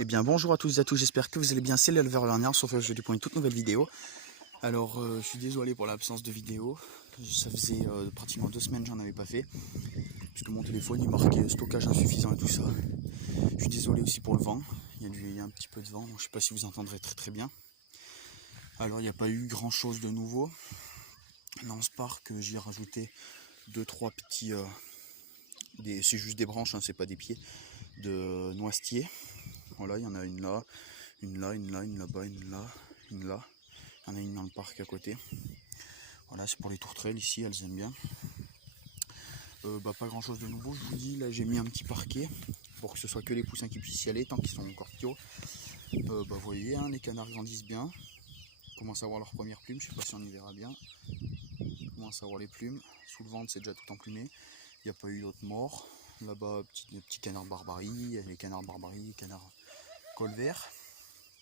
Eh bien bonjour à tous et à tous, j'espère que vous allez bien, c'est l'éleveur Lerner, sauf que je vais pour une toute nouvelle vidéo. Alors je suis désolé pour l'absence de vidéo, ça faisait pratiquement 2 semaines que j'en avais pas fait, puisque mon téléphone il marquait stockage insuffisant et tout ça. Je suis désolé aussi pour le vent, il y a un petit peu de vent, donc je sais pas si vous entendrez très bien. Alors il n'y a pas eu grand chose de nouveau, dans ce parc j'y ai rajouté 2-3 petits, c'est juste des branches, hein, c'est pas des pieds, de noisetiers. Voilà, il y en a une là, une là, une là, une là-bas, une là, une là. Il y en a une dans le parc à côté. Voilà, c'est pour les tourterelles ici, elles aiment bien. Pas grand chose de nouveau, je vous dis, là j'ai mis un petit parquet pour que ce soit que les poussins qui puissent y aller tant qu'ils sont encore petits. Vous voyez, hein, les canards grandissent bien. Ils commencent à avoir leurs premières plumes, je sais pas si on y verra bien. Ils commencent à avoir les plumes. Sous le ventre, c'est déjà tout emplumé. Il n'y a pas eu d'autres morts. Là-bas, petit canard barbarie, les canards barbarie, canards col vert.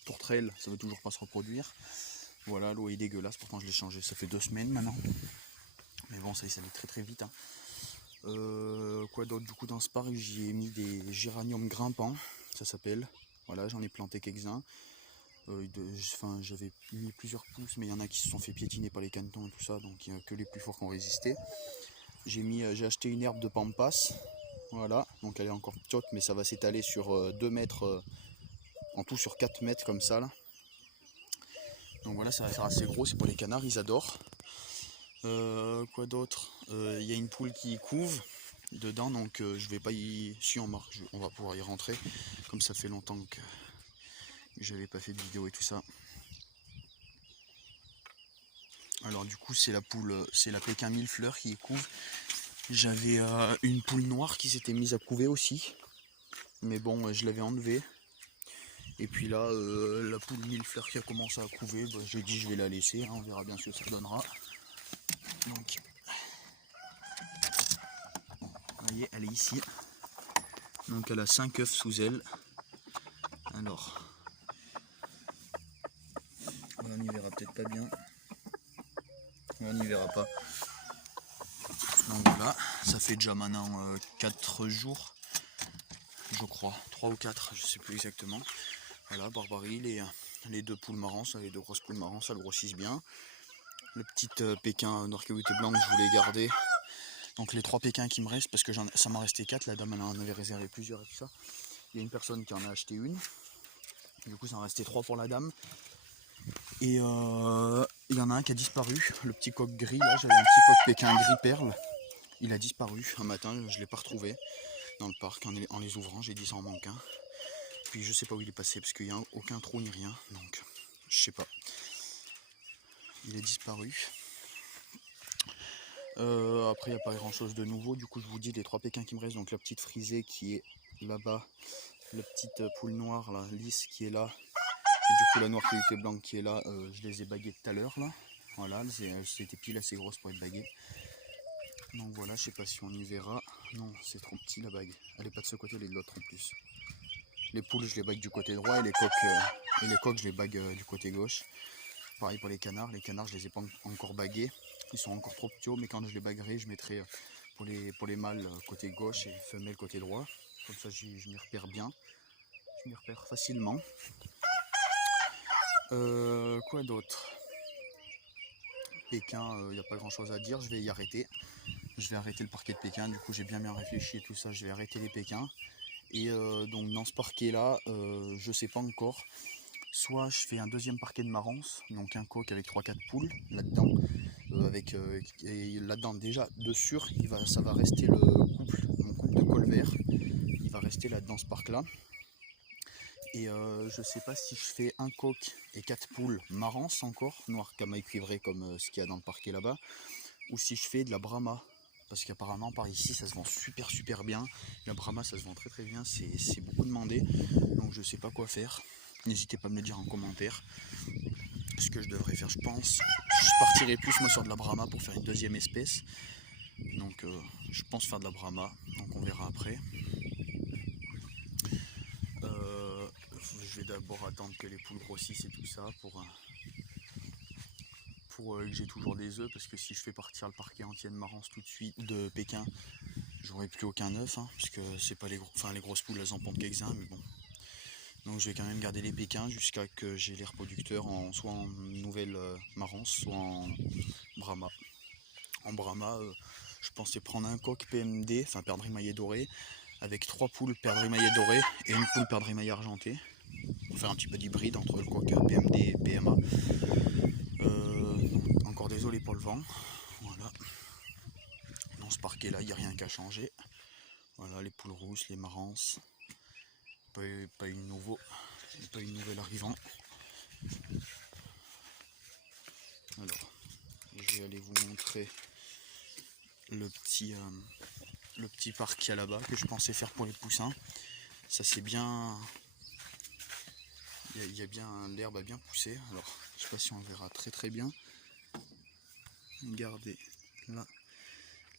Tourterelle, ça veut toujours pas se reproduire. Voilà, l'eau est dégueulasse, pourtant je l'ai changé, ça fait 2 semaines maintenant. Mais bon, ça allait très vite. Hein. Quoi d'autre? Du coup, dans ce parc, j'y ai mis des géraniums grimpants, ça s'appelle. Voilà, j'en ai planté quelques-uns. J'avais mis plusieurs pousses, mais il y en a qui se sont fait piétiner par les canetons et tout ça, donc il n'y a que les plus forts qui ont résisté. J'ai acheté une herbe de pampas. Voilà, donc elle est encore petite, mais ça va s'étaler sur 2 mètres, en tout sur 4 mètres comme ça là. Donc voilà, ça va faire assez gros, c'est pour les canards, ils adorent. Quoi d'autre? Il y a une poule qui couve dedans, donc je vais pas y... Si on marche, on va pouvoir y rentrer, comme ça fait longtemps que j'avais pas fait de vidéo et tout ça. Alors du coup c'est la poule, c'est la Pékin mille fleurs qui couve. J'avais une poule noire qui s'était mise à couver aussi, mais bon je l'avais enlevée. Et puis là la poule mille fleurs qui a commencé à couver, j'ai dit je vais la laisser, hein, on verra bien ce que ça donnera. Donc vous voyez, elle est ici. Donc elle a 5 œufs sous elle. Alors, on n'y verra peut-être pas bien. On n'y verra pas. Donc voilà, ça fait déjà maintenant 4 jours, je crois. 3 ou 4, je sais plus exactement. Voilà, barbarie, les 2 poules marrons, les 2 grosses poules marrons, ça le grossissent bien. Le petit Pékin noir-cahuté blanc que je voulais garder. Donc les 3 Pékins qui me restent, parce que ça m'en restait 4, la dame elle en avait réservé plusieurs et tout ça. Il y a une personne qui en a acheté une. Du coup ça en restait 3 pour la dame. Et il y en a un qui a disparu, le petit coq gris, là j'avais un petit coq Pékin gris perle. Il a disparu un matin, je ne l'ai pas retrouvé dans le parc en les ouvrant, j'ai dit ça en manque un. Puis je sais pas où il est passé parce qu'il n'y a aucun trou ni rien, donc je sais pas. Il est disparu. Après il n'y a pas grand chose de nouveau, du coup je vous dis les 3 Pékins qui me restent, donc la petite frisée qui est là-bas, la petite poule noire là, lisse qui est là, et du coup la noire cahuté blanc qui est là, je les ai baguées tout à l'heure là. Voilà, elles étaient pile assez grosses pour être baguées. Donc voilà, je sais pas si on y verra. Non, c'est trop petit la bague. Elle est pas de ce côté, elle est de l'autre en plus. Les poules, je les bague du côté droit et les coqs, je les bague du côté gauche. Pareil pour les canards, je les ai pas encore bagués. Ils sont encore trop petits, mais quand je les baguerai, je mettrai pour les mâles côté gauche et femelles côté droit. Comme ça, je m'y repère bien. Je m'y repère facilement. Quoi d'autre? Pékin, il n'y a pas grand chose à dire, je vais y arrêter. Je vais arrêter le parquet de Pékin, du coup j'ai bien réfléchi et tout ça, je vais arrêter les Pékins. Et donc dans ce parquet là, je sais pas encore. Soit je fais un deuxième parquet de marrance, donc un coq avec 3-4 poules là-dedans. Et là-dedans déjà de sûr, ça va rester mon couple de col vert. Il va rester là dans ce parc là. Et je sais pas si je fais un coq et 4 poules marrance encore, noir camail cuivré comme ce qu'il y a dans le parquet là-bas, ou si je fais de la Brahma. Parce qu'apparemment par ici ça se vend super bien. La Brahma ça se vend très bien, c'est beaucoup demandé. Donc je sais pas quoi faire. N'hésitez pas à me le dire en commentaire. Ce que je devrais faire, je pense. Je partirai plus moi sur de la Brahma pour faire une deuxième espèce. Donc je pense faire de la Brahma. Donc on verra après. Je vais d'abord attendre que les poules grossissent et tout ça pour que j'ai toujours des œufs, parce que si je fais partir le parquet entier de marrance tout de suite de Pékin, j'aurai plus aucun œuf, hein, parce que c'est pas les grosses poules, elles en pondent quelques-uns, mais bon. Donc je vais quand même garder les pékins jusqu'à que j'ai les reproducteurs soit en nouvelle marance, soit en Brahma. En Brahma, je pensais prendre un coq PMD, enfin perdre émaillé doré, avec 3 poules perdre émaillé doré et une poule perdre émaillé argenté. Pour faire un petit peu d'hybride entre le coq PMD et PMA. Encore désolé pour le vent. Voilà. Dans ce parquet là, il n'y a rien qu'à changer. Voilà, les poules rousses, les marances. Pas une nouvelle arrivant. Alors, je vais aller vous montrer le petit parquet là-bas que je pensais faire pour les poussins. Ça c'est bien. Il y a bien l'herbe a bien poussé. Alors, je sais pas si on le verra très bien. Regardez, là,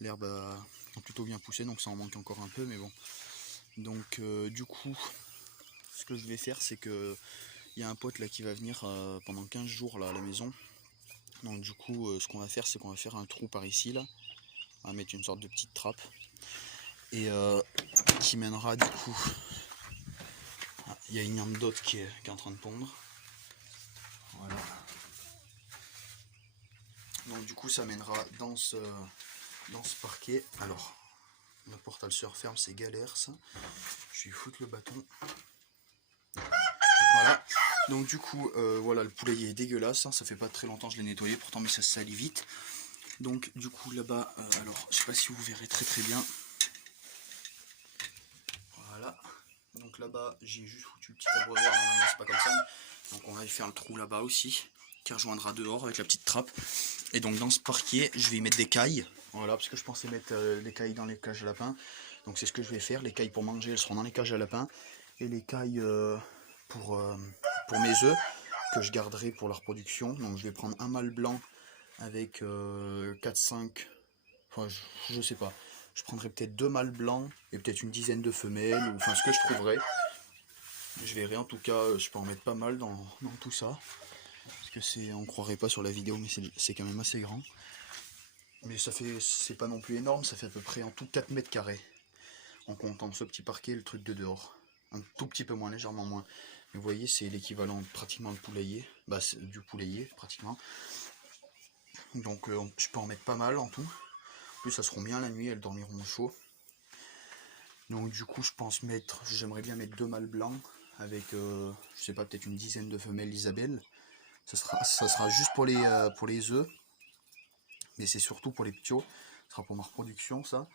l'herbe a plutôt bien poussé, donc ça en manque encore un peu, mais bon. Donc, du coup, ce que je vais faire, c'est que il y a un pote là qui va venir pendant 15 jours là à la maison. Donc du coup, ce qu'on va faire, c'est qu'on va faire un trou par ici là. On va mettre une sorte de petite trappe et qui mènera du coup. Il y a une yande d'autre qui est en train de pondre. Voilà. Donc du coup, ça mènera dans ce parquet. Alors, la porte elle se referme, c'est galère ça. Je vais foutre le bâton. Voilà. Donc du coup, voilà, le poulailler est dégueulasse. Hein. Ça fait pas très longtemps que je l'ai nettoyé, pourtant mais ça se salit vite. Donc du coup là-bas, alors je sais pas si vous verrez très bien. Voilà. Donc là-bas, j'ai juste foutu le petit abreuvoir. Normalement c'est pas comme ça. Donc on va y faire le trou là-bas aussi, qui rejoindra dehors avec la petite trappe. Et donc dans ce parquet, je vais y mettre des cailles. Voilà, parce que je pensais mettre les cailles dans les cages à lapins. Donc c'est ce que je vais faire. Les cailles pour manger, elles seront dans les cages à lapins. Et les cailles pour mes œufs, que je garderai pour la reproduction. Donc je vais prendre un mâle blanc avec 4-5, enfin je sais pas. Je prendrai peut-être 2 mâles blancs et peut-être une dizaine de femelles, ou enfin ce que je trouverai. Je verrai, en tout cas, je peux en mettre pas mal dans tout ça. Parce que c'est, on croirait pas sur la vidéo, mais c'est quand même assez grand. Mais ça fait, c'est pas non plus énorme, ça fait à peu près en tout 4 mètres carrés. En comptant ce petit parquet et le truc de dehors. Un tout petit peu moins, légèrement moins. Mais vous voyez, c'est l'équivalent pratiquement de poulailler. Bah, du poulailler, pratiquement. Donc je peux en mettre pas mal en tout. En plus, ça seront bien la nuit, elles dormiront au chaud. Donc du coup, je pense mettre, j'aimerais bien mettre 2 mâles blancs avec, je sais pas, peut-être une dizaine de femelles Isabelle. Ça sera juste pour les œufs, mais c'est surtout pour les petits. Ce sera pour ma reproduction, ça.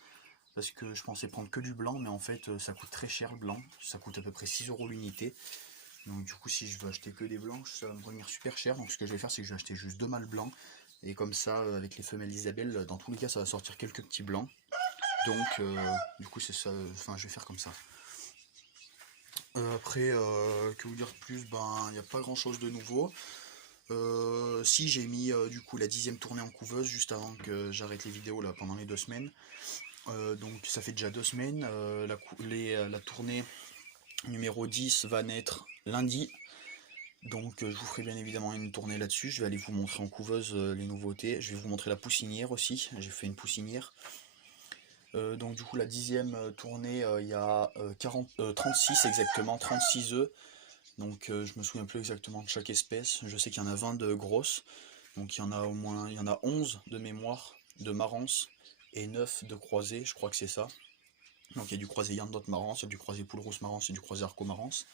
Parce que je pensais prendre que du blanc, mais en fait, ça coûte très cher le blanc. Ça coûte à peu près 6 € l'unité. Donc du coup, si je veux acheter que des blancs, ça va me revenir super cher. Donc ce que je vais faire, c'est que je vais acheter juste 2 mâles blancs. Et comme ça, avec les femelles Isabelle, dans tous les cas, ça va sortir quelques petits blancs. Donc du coup, c'est ça. Enfin, je vais faire comme ça. Après, que vous dire de plus, ben, il n'y a pas grand chose de nouveau. Si j'ai mis du coup la 10e tournée en couveuse juste avant que j'arrête les vidéos là pendant les 2 semaines. Donc ça fait déjà 2 semaines. La tournée numéro 10 va naître lundi. Donc je vous ferai bien évidemment une tournée là-dessus. Je vais aller vous montrer en couveuse les nouveautés. Je vais vous montrer la poussinière aussi. J'ai fait une poussinière. Donc du coup la 10e tournée, il y a 36 exactement, 36 œufs. Donc je me souviens plus exactement de chaque espèce. Je sais qu'il y en a 20 de grosses. Donc il y en a au moins, il y en a 11 de mémoire, de marance, et 9 de croisé, je crois que c'est ça. Donc il y a du croisé Yandot marance, il y a du croisé poule rousse marance et du croisé arco marance.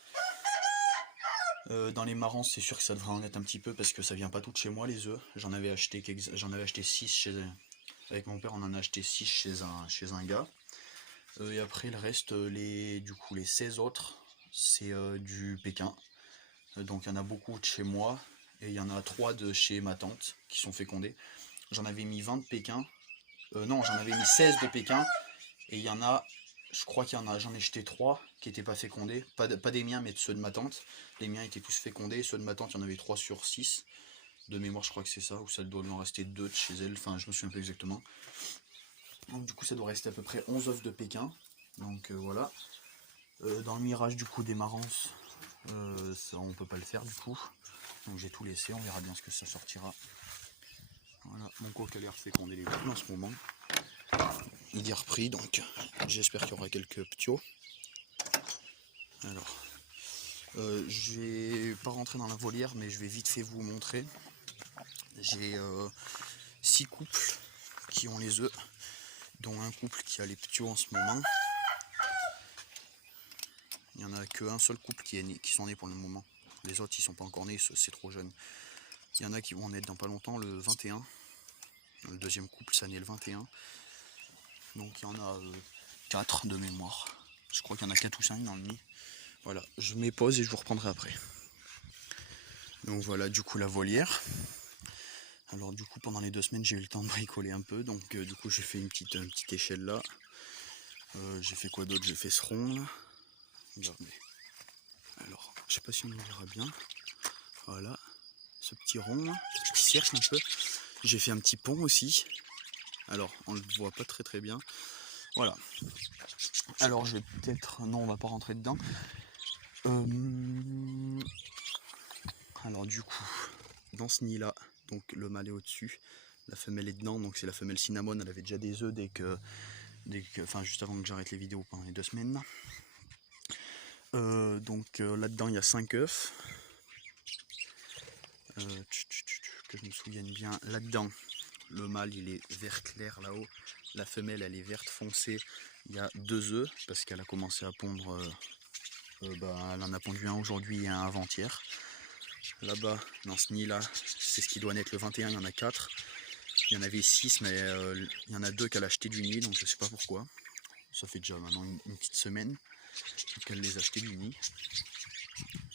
Dans les marances, c'est sûr que ça devrait en être un petit peu parce que ça vient pas tout de chez moi les œufs. J'en avais acheté 6 avec mon père, on en a acheté 6 chez un gars. Et après le reste, du coup les 16 autres, c'est du Pékin. Donc il y en a beaucoup de chez moi et il y en a 3 de chez ma tante qui sont fécondés. J'en avais mis 20 de Pékin. Non, j'en avais mis 16 de Pékin et il y en a, je crois qu'il y en a, j'en ai jeté 3 qui n'étaient pas fécondés. Pas des miens, mais de ceux de ma tante. Les miens étaient tous fécondés. Ceux de ma tante, il y en avait 3 sur 6. De mémoire, je crois que c'est ça, ou ça doit en rester 2 de chez elle. Enfin, je me souviens plus exactement. Donc, du coup, ça doit rester à peu près 11 œufs de Pékin. Donc, voilà. Dans le mirage, du coup, des marances, ça, on peut pas le faire, du coup. Donc, j'ai tout laissé. On verra bien ce que ça sortira. Voilà, mon coq a l'air fécondé les poules en ce moment. Il est repris, donc j'espère qu'il y aura quelques ptios. Alors, Je vais pas rentrer dans la volière, mais je vais vite fait vous montrer. J'ai 6 couples qui ont les œufs, dont un couple qui a les petits œufs en ce moment. Il n'y en a qu'un seul couple qui sont nés pour le moment. Les autres ils sont pas encore nés, c'est trop jeune. Il y en a qui vont en naître dans pas longtemps, le 21. Le deuxième couple ça naît le 21. Donc il y en a 4 de mémoire. Je crois qu'il y en a 4 ou 5 dans le nid. Voilà, je mets pause et je vous reprendrai après. Donc voilà du coup la volière. Alors du coup pendant les 2 semaines j'ai eu le temps de bricoler un peu. Donc du coup j'ai fait une petite échelle là. J'ai fait quoi d'autre? J'ai fait ce rond là. Regardez. Alors je sais pas si on le verra bien. Voilà. Ce petit rond là, ce petit cercle un peu. J'ai fait un petit pont aussi. Alors on le voit pas très bien. Voilà. Alors je vais peut-être... Non, on va pas rentrer dedans. Alors du coup, dans ce nid là, donc le mâle est au-dessus, la femelle est dedans, donc c'est la femelle cinnamon, elle avait déjà des œufs enfin juste avant que j'arrête les vidéos pendant les 2 semaines. Donc là-dedans il y a 5 œufs. Que je me souvienne bien, là-dedans, le mâle il est vert clair là-haut, la femelle elle est verte foncée, il y a 2 œufs, parce qu'elle a commencé à pondre, elle en a pondu un aujourd'hui et un avant-hier. Là-bas, dans ce nid-là, c'est ce qui doit naître le 21, il y en a 4. Il y en avait 6, mais il y en a 2 qu'elle a acheté du nid, donc je sais pas pourquoi. Ça fait déjà maintenant une petite semaine qu'elle les a achetés du nid.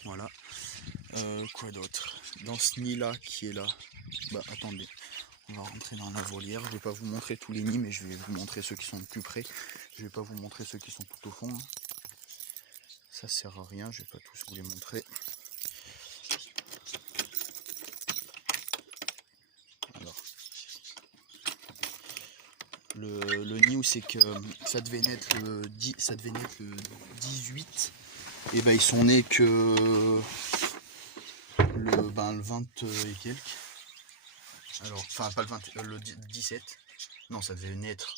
Voilà. Quoi d'autre? Dans ce nid-là qui est là, attendez, on va rentrer dans la volière. Je vais pas vous montrer tous les nids, mais je vais vous montrer ceux qui sont le plus près. Je vais pas vous montrer ceux qui sont tout au fond. Hein. Ça sert à rien, je vais pas tous vous les montrer. Alors, le nid où c'est que ça devait naître le 18, et ben ils sont nés que le 20 et quelques. Alors, enfin pas le 20, le 17. Non, ça devait naître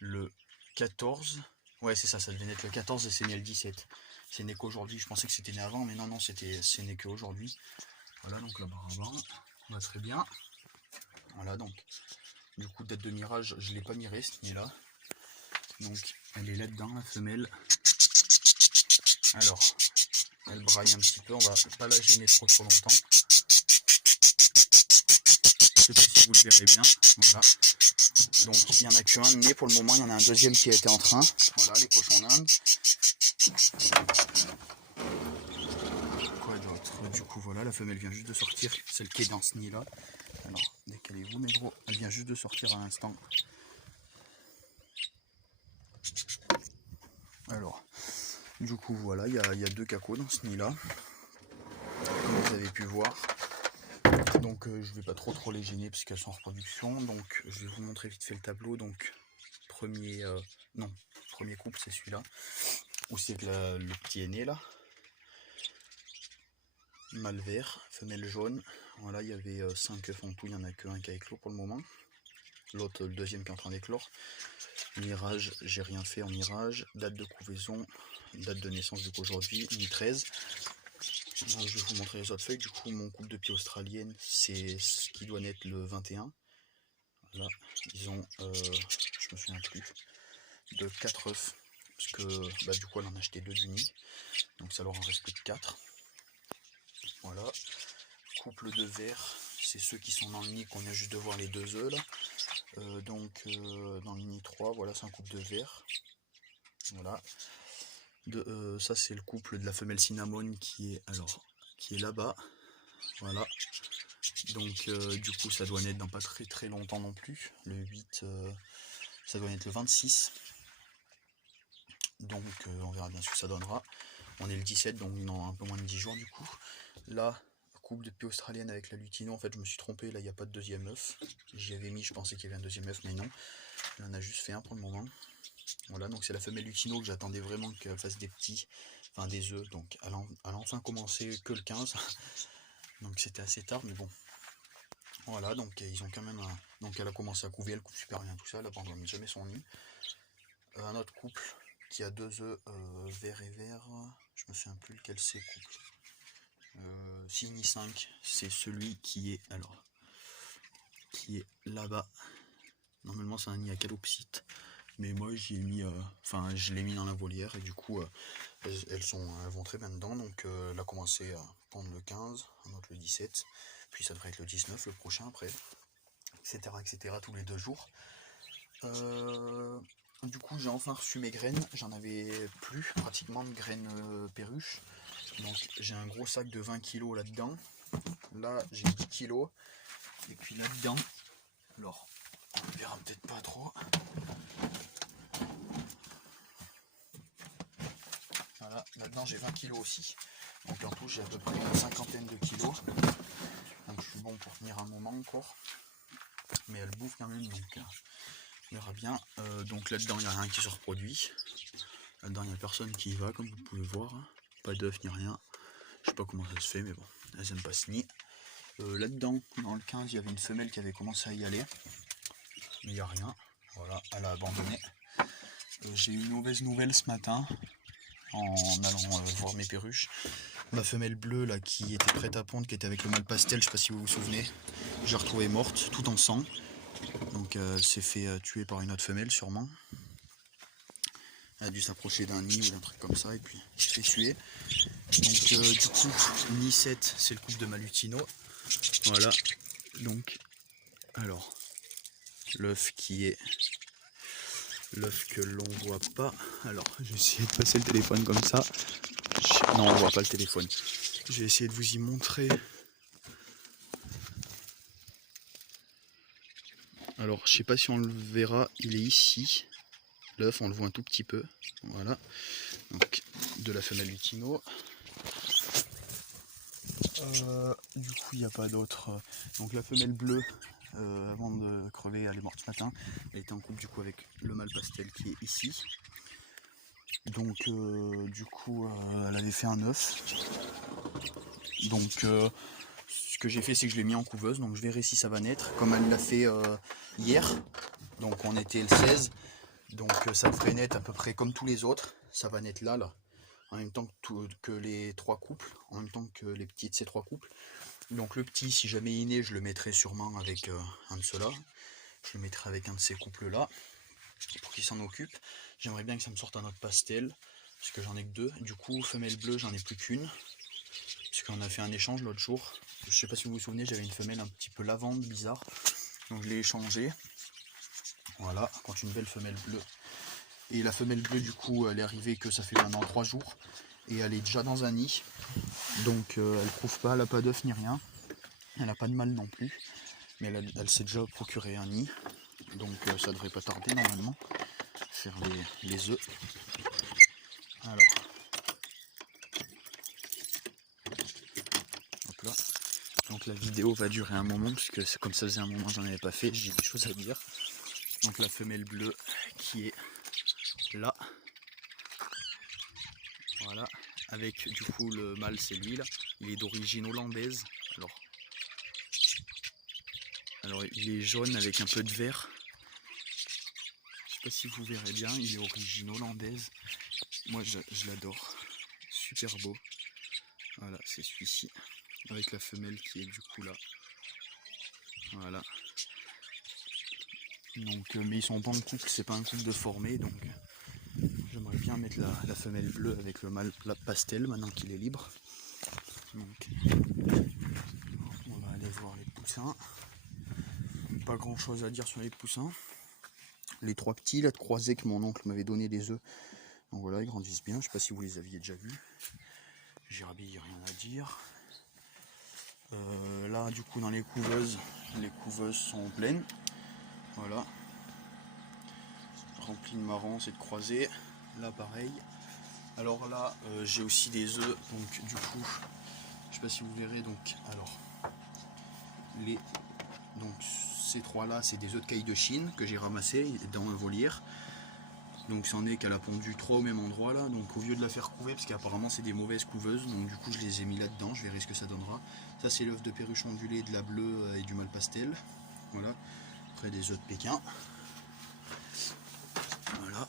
le 14. Ouais, c'est ça devait naître le 14 et c'est né le 17. C'est né qu'aujourd'hui, je pensais que c'était né avant, mais non, c'est né qu'aujourd'hui. Voilà, donc là-bas, on va très bien. Voilà, donc, du coup, date de mirage, je ne l'ai pas miré, cette nid-là. Donc, elle est là-dedans, la femelle. Alors, elle braille un petit peu, on va pas la gêner trop longtemps. Je sais pas si vous le verrez bien, voilà. Donc, il n'y en a qu'un né pour le moment, il y en a un deuxième qui a été en train. Voilà, les cochons d'Inde. Quoi d'autre? Du coup, voilà, la femelle vient juste de sortir, celle qui est dans ce nid-là. Alors, décalez-vous, mes gros, elle vient juste de sortir à l'instant. Alors, du coup, voilà, il y a 2 cacos dans ce nid-là, comme vous avez pu voir. Donc, je vais pas trop les gêner parce qu'elles sont en reproduction. Donc, je vais vous montrer vite fait le tableau. Donc, premier couple, c'est celui-là, où c'est que le petit est né là. Mâle vert, femelle jaune. Voilà, il y avait 5 œufs en tout, il n'y en a qu'un qui a éclos pour le moment. L'autre, le deuxième qui est en train d'éclore. Mirage, j'ai rien fait en mirage. Date de couvaison, date de naissance du coup aujourd'hui, mi 13. Donc, je vais vous montrer les autres feuilles. Du coup, mon couple de pieds australienne, c'est ce qui doit naître le 21. Voilà, ils ont, je me souviens plus, de 4 œufs. Parce que du coup, elle en a acheté 2 du nid. Donc, ça leur en reste plus que 4. Voilà. Couple de verts, c'est ceux qui sont dans le nid qu'on vient juste de voir les 2 œufs là. Dans le nid 3, voilà, c'est un couple de verts. Voilà. Ça c'est le couple de la femelle cinnamon qui est là-bas. Voilà. Donc du coup ça doit naître dans pas très longtemps non plus. Le 8, ça doit naître le 26. Donc on verra bien ce que ça donnera. On est le 17, donc dans un peu moins de 10 jours du coup. Là, couple de pieds australienne avec la lutino, en fait je me suis trompé, là il n'y a pas de deuxième œuf. J'y avais mis, je pensais qu'il y avait un deuxième œuf, mais non. Il en a juste fait un pour le moment. Voilà, donc c'est la femelle lutino que j'attendais vraiment qu'elle fasse des petits, enfin des œufs, donc elle a enfin commencé que le 15. Donc c'était assez tard, mais bon. Voilà, donc ils ont quand même donc elle a commencé à couver, elle coupe super bien tout ça, elle abandonne jamais son nid. Un autre couple il y a 2 œufs vert et vert. Je me souviens plus lequel c'est couple. Signy 5, c'est celui qui est là-bas. Normalement c'est un nid à calopsite, mais moi j'y ai mis, je l'ai mis dans la volière et du coup elles vont très bien dedans. Donc elle a commencé à pondre le 15, un autre le 17, puis ça devrait être le 19 le prochain après, etc. tous les 2 jours. Du coup j'ai enfin reçu mes graines, j'en avais plus pratiquement de graines perruches. Donc j'ai un gros sac de 20 kg là-dedans. Là j'ai 10 kg. Et puis là-dedans, alors on verra peut-être pas trop. Voilà, là-dedans j'ai 20 kg aussi. Donc en tout j'ai à peu près une cinquantaine de kilos. Donc je suis bon pour tenir un moment encore. Mais elle bouffe quand même, donc on verra bien. Donc là-dedans il n'y a rien qui se reproduit. Là-dedans il n'y a personne qui y va, comme vous pouvez voir. Pas d'œuf ni rien. Je sais pas comment ça se fait, mais bon, elles aiment pas ce nid. Là-dedans, dans le 15, il y avait une femelle qui avait commencé à y aller. Mais il n'y a rien. Voilà, elle a abandonné. J'ai eu une mauvaise nouvelle ce matin en allant voir mes perruches. Ma femelle bleue là qui était prête à pondre, qui était avec le mâle pastel, je sais pas si vous vous souvenez, j'ai retrouvée morte, tout en sang. Donc elle s'est fait tuer par une autre femelle sûrement. Elle a dû s'approcher d'un nid ou d'un truc comme ça et puis elle s'est fait tuer. Donc du coup, nid 7, c'est le couple de Malutino. Voilà. Donc, alors, l'œuf que l'on voit pas. Alors, j'ai essayé de passer le téléphone comme ça. Non, on voit pas le téléphone. J'ai essayé de vous y montrer. Alors, je sais pas si on le verra, il est ici. L'œuf, on le voit un tout petit peu. Voilà. Donc, de la femelle Lutino. Du coup, il n'y a pas d'autre. Donc, la femelle bleue, avant de crever, elle est morte ce matin. Elle était en couple du coup avec le mâle pastel qui est ici. Donc, du coup, elle avait fait un œuf. Donc, ce que j'ai fait, c'est que je l'ai mis en couveuse. Donc, je verrai si ça va naître. Comme elle l'a fait hier. Donc, on était le 16. Donc, ça devrait naître à peu près comme tous les autres. Ça va naître là. En même temps que les 3 couples. En même temps que les petits de ces 3 couples. Donc, le petit, si jamais il est né, je le mettrai sûrement avec un de ceux-là. Je le mettrai avec un de ces couples-là. Pour qu'il s'en occupe. J'aimerais bien que ça me sorte un autre pastel. Parce que j'en ai que 2. Du coup, femelle bleue, j'en ai plus qu'une. Parce qu'on a fait un échange l'autre jour. Je sais pas si vous vous souvenez, j'avais une femelle un petit peu lavande, bizarre. Donc je l'ai échangée. Voilà, contre une belle femelle bleue. Et la femelle bleue, du coup, elle est arrivée que ça fait maintenant 3 jours. Et elle est déjà dans un nid. Donc elle prouve pas, elle n'a pas d'œuf ni rien. Elle n'a pas de mâle non plus. Mais elle s'est déjà procuré un nid. Donc ça devrait pas tarder normalement. Faire les œufs. Alors. Hop là. Donc la vidéo va durer un moment, puisque comme ça faisait un moment que j'en avais pas fait, j'ai des choses à dire. Donc la femelle bleue qui est là. Voilà. Avec du coup le mâle, c'est lui là. Il est d'origine hollandaise. Alors il est jaune avec un peu de vert. Je sais pas si vous verrez bien, il est d'origine hollandaise. Moi je l'adore. Super beau. Voilà, c'est celui-ci. Avec la femelle qui est du coup là. Voilà. Donc, mais ils sont pas en couple, c'est pas un couple de formé, donc j'aimerais bien mettre la femelle bleue avec le mâle pastel maintenant qu'il est libre. Donc, on va aller voir les poussins. Pas grand chose à dire sur les poussins. Les 3 petits là de croisés que mon oncle m'avait donné des œufs. Donc voilà, ils grandissent bien. Je sais pas si vous les aviez déjà vus. Girabille, rien à dire. Là, du coup, dans les couveuses sont pleines. Voilà. Rempli de marrons et de croisés. Là pareil. Alors là j'ai aussi des œufs, donc du coup je sais pas si vous verrez, donc alors donc ces 3 là c'est des œufs de caille de Chine que j'ai ramassés dans un volière. Donc c'en est qu'elle a pondu 3 au même endroit là, donc au lieu de la faire couver, parce qu'apparemment c'est des mauvaises couveuses, donc du coup je les ai mis là dedans, je verrai ce que ça donnera. Ça c'est l'œuf de perruche ondulé, de la bleue et du mâle pastel. Voilà. Après des œufs de Pékin. Voilà.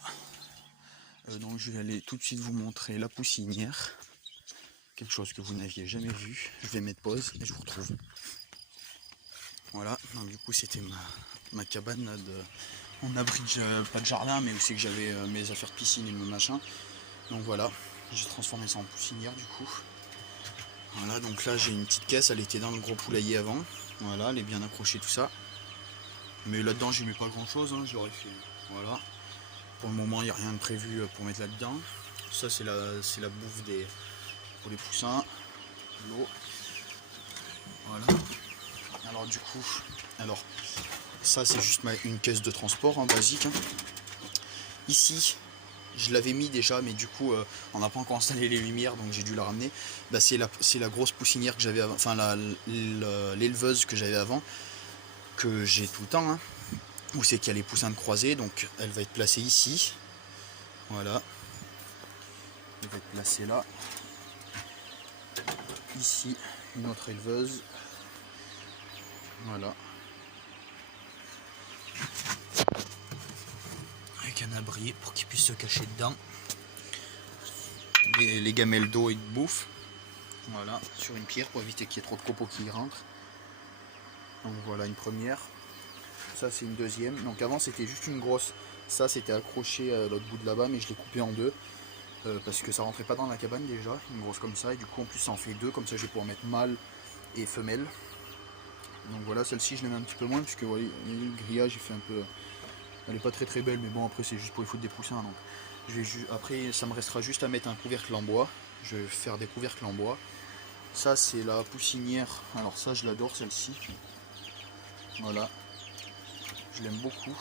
Donc je vais aller tout de suite vous montrer la poussinière. Quelque chose que vous n'aviez jamais vu. Je vais mettre pause et je vous retrouve. Voilà, donc du coup c'était ma cabane là, en abri pas de jardin, mais aussi que j'avais mes affaires de piscine et mon machin. Donc voilà, j'ai transformé ça en poussinière du coup. Voilà, donc là j'ai une petite caisse, elle était dans le gros poulailler avant. Voilà, elle est bien accrochée tout ça. Mais là-dedans j'y mets pas grand chose, hein, j'aurais fait. Voilà. Pour le moment il n'y a rien de prévu pour mettre là-dedans. Ça c'est la bouffe pour les poussins. L'eau. Voilà. Alors du coup, ça c'est juste une caisse de transport hein, basique. Hein. Ici, je l'avais mis déjà, mais du coup, on n'a pas encore installé les lumières, donc j'ai dû la ramener. Bah, c'est la grosse poussinière que j'avais avant, enfin l'éleveuse que j'avais avant, que j'ai tout le temps. Hein, où c'est qu'il y a les poussins de croisée, donc elle va être placée ici. Voilà. Elle va être placée là. Ici, une autre éleveuse. Voilà. Avec un abri pour qu'ils puissent se cacher dedans. Les gamelles d'eau et de bouffe. Voilà, sur une pierre pour éviter qu'il y ait trop de copeaux qui y rentrent. Donc voilà une première. Ça c'est une deuxième. Donc avant c'était juste une grosse. Ça c'était accroché à l'autre bout de là-bas, mais je l'ai coupé en deux. Parce que ça rentrait pas dans la cabane déjà, une grosse comme ça. Et du coup en plus ça en fait deux, comme ça je vais pouvoir mettre mâle et femelle. Donc voilà, celle-ci je l'aime un petit peu moins, puisque voilà, le grillage il fait un peu. Elle est pas très belle, mais bon après c'est juste pour y foutre des poussins. Donc après ça me restera juste à mettre un couvercle en bois. Je vais faire des couvercles en bois. Ça c'est la poussinière, alors ça je l'adore celle-ci. Voilà, je l'aime beaucoup.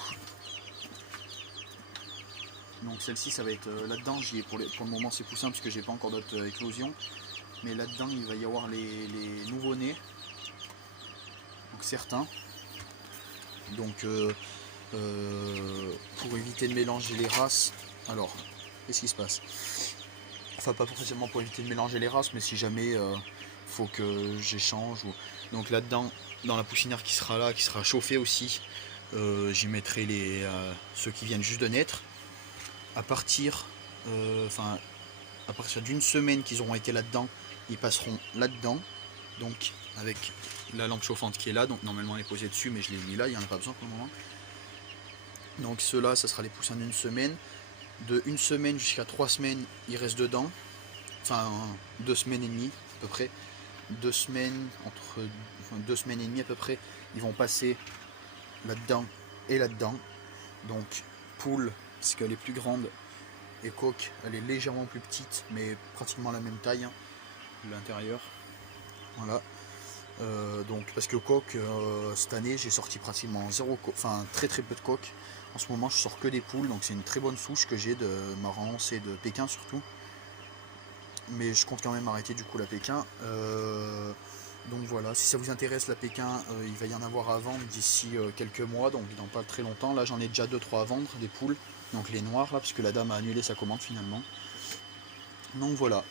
Donc celle-ci ça va être là-dedans, j'y ai pour le moment c'est poussins parce que j'ai pas encore d'autres éclosions. Mais là-dedans il va y avoir les nouveau-nés. Donc certains. Donc pour éviter de mélanger les races, alors qu'est-ce qui se passe? Enfin pas forcément pour éviter de mélanger les races, mais si jamais faut que j'échange. Donc là-dedans, dans la poussinière qui sera là, qui sera chauffée aussi, j'y mettrai ceux qui viennent juste de naître. À partir d'une semaine qu'ils auront été là-dedans, ils passeront là-dedans. Donc avec la lampe chauffante qui est là, donc normalement elle est posée dessus, mais je l'ai mis là, il n'y en a pas besoin pour le moment. Donc ceux-là, ça sera les poussins d'une semaine. De une semaine jusqu'à 3 semaines, ils restent dedans. Enfin 2 semaines et demie à peu près. 2 semaines, entre 2 semaines et demie à peu près, ils vont passer là-dedans et là-dedans. Donc poule, parce qu'elle est plus grande, et coque, elle est légèrement plus petite, mais pratiquement la même taille, hein, l'intérieur. Voilà. Donc parce que coque, cette année j'ai sorti pratiquement zéro coque, enfin très peu de coque. En ce moment je sors que des poules, donc c'est une très bonne souche que j'ai de Marans et de Pékin surtout. Mais je compte quand même arrêter du coup la Pékin. Donc voilà, si ça vous intéresse la Pékin, il va y en avoir à vendre d'ici quelques mois, donc dans pas très longtemps. Là j'en ai déjà 2-3 à vendre, des poules, donc les noires là, parce que la dame a annulé sa commande finalement. Donc voilà,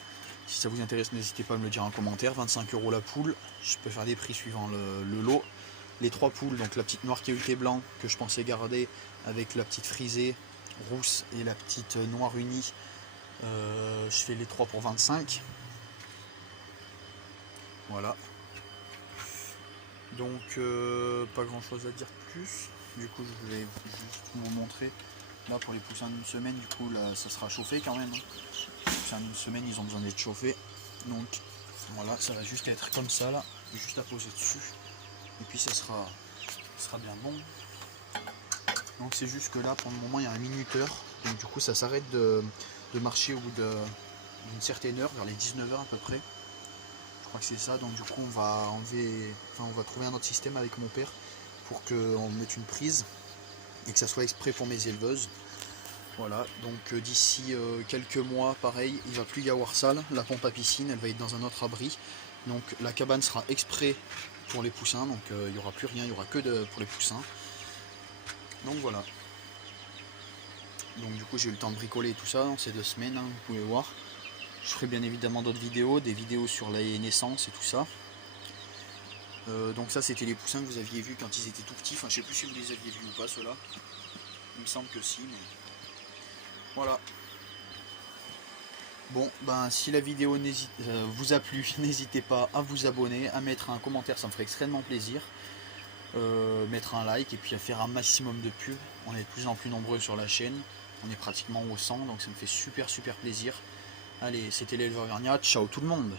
si ça vous intéresse n'hésitez pas à me le dire en commentaire. 25 € la poule, je peux faire des prix suivant le lot. Les 3 poules, donc la petite noire cahuté blanc que je pensais garder avec la petite frisée rousse et la petite noire unie, je fais les 3 pour 25. Voilà. Donc pas grand chose à dire de plus. Du coup je vais juste vous montrer. Là pour les poussins d'une semaine, du coup là ça sera chauffé quand même. Les poussins d'une semaine ils ont besoin d'être chauffés. Donc voilà, ça va juste être comme ça là, juste à poser dessus. Et puis ça sera bien bon. Donc c'est juste que là pour le moment il y a un minuteur. Donc du coup ça s'arrête de marcher au bout d'une certaine heure, vers les 19 h à peu près. Je crois que c'est ça, donc du coup on va trouver un autre système avec mon père pour qu'on mette une prise et que ça soit exprès pour mes éleveuses. Voilà, donc d'ici quelques mois, pareil, il ne va plus y avoir ça, là. La pompe à piscine, elle va être dans un autre abri. Donc la cabane sera exprès pour les poussins, donc il n'y aura plus rien, il n'y aura que pour les poussins. Donc voilà. Donc du coup j'ai eu le temps de bricoler tout ça dans ces 2 semaines, hein, vous pouvez voir. Je ferai bien évidemment d'autres vidéos, des vidéos sur la naissance et tout ça. Donc ça c'était les poussins que vous aviez vus quand ils étaient tout petits. Enfin je sais plus si vous les aviez vus ou pas ceux-là. Il me semble que si, mais voilà. Bon, ben si la vidéo vous a plu, n'hésitez pas à vous abonner, à mettre un commentaire, ça me ferait extrêmement plaisir. Mettre un like et puis à faire un maximum de pubs. On est de plus en plus nombreux sur la chaîne. On est pratiquement au 100, donc ça me fait super plaisir. Allez, c'était l'éleveur Vergnat. Ciao tout le monde!